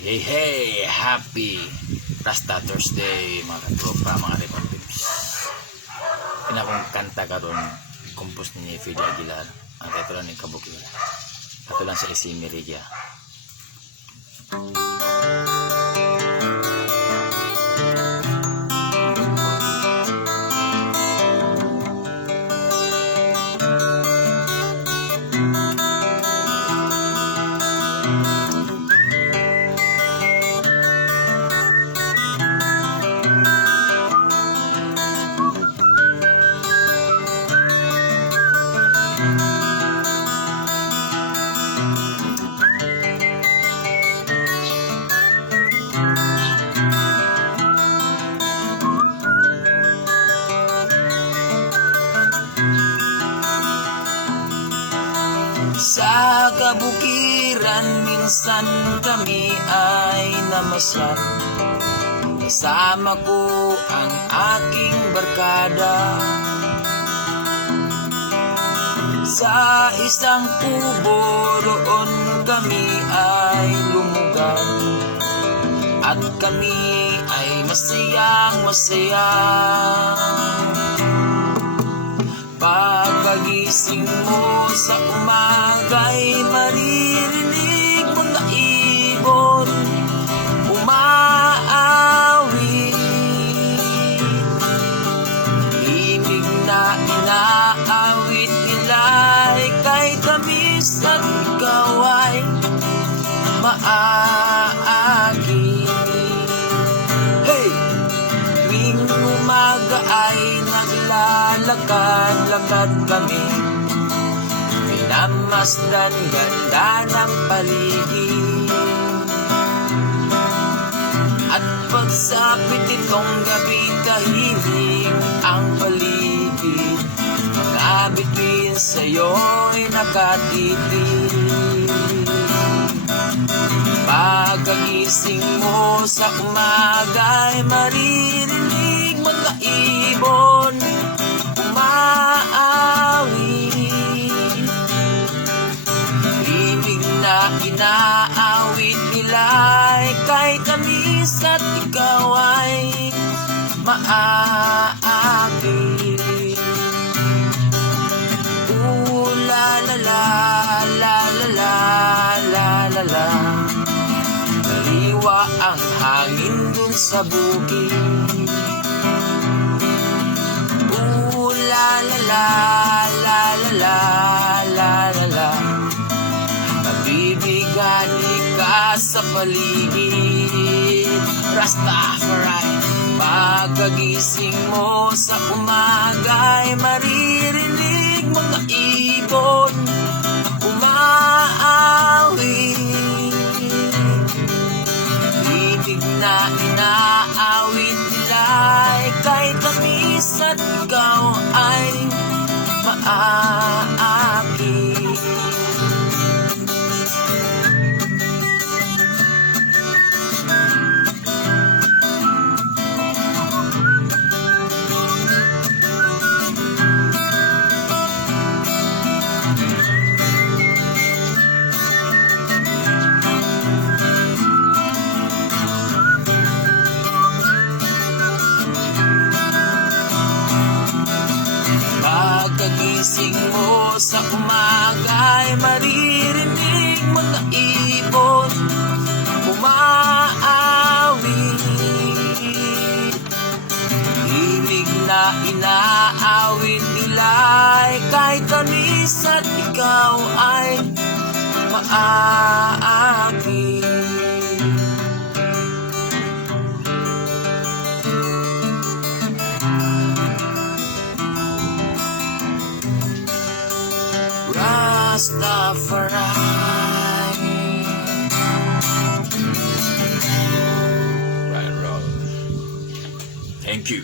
Hey, hey! Happy Rasta Thursday, mga katropa, mga Republics. Pinakong kanta karon compose ni Fidel Aguilar. Ang ito lang ni Kabuki. Ito lang sa Isimiridia. Sa kabukiran minsan kami ay namasyal. Kasama ko ang aking barkada. Sa isang kubo roon kami ay lumugan. At kami ay masayang masaya. Pagkagising mo sa umaga'y maririnig mga ibon umaawit. Ibig na inaawit nila'y kay tamis at ikaw ay maaagi. Hey! Tuwing umaga ay naglalakad-lakad kami, minamasdan ganda ng paligid. At pagsapit itong gabi, tahimik ang paligid. Mga bituin sa'yo'y nakatitig. Pagkagising mo sa umaga'y maririnig mga ibon umaawit. Ibig na inaawit nila'y kay tamis at ikaw ay maaakit. Ooh la la la la la la la la la. Kaliwa ang hangin dun sa bukid. Ooh la la la la la la la la la. Mabibigani ka sa paligid. Rastafari. Pagkagising mo sa umaga'y maririnig mga ibon umaawit. Ibig na inaawit nila'y kay tamis at ikaw ay maaakit. Pagkagising mo sa umaga'y maririnig mga ibon umaawit. Ibig na inaawit nila'y kay tamis at ikaw ay maaakit. Rastafari. Right, right. Thank you.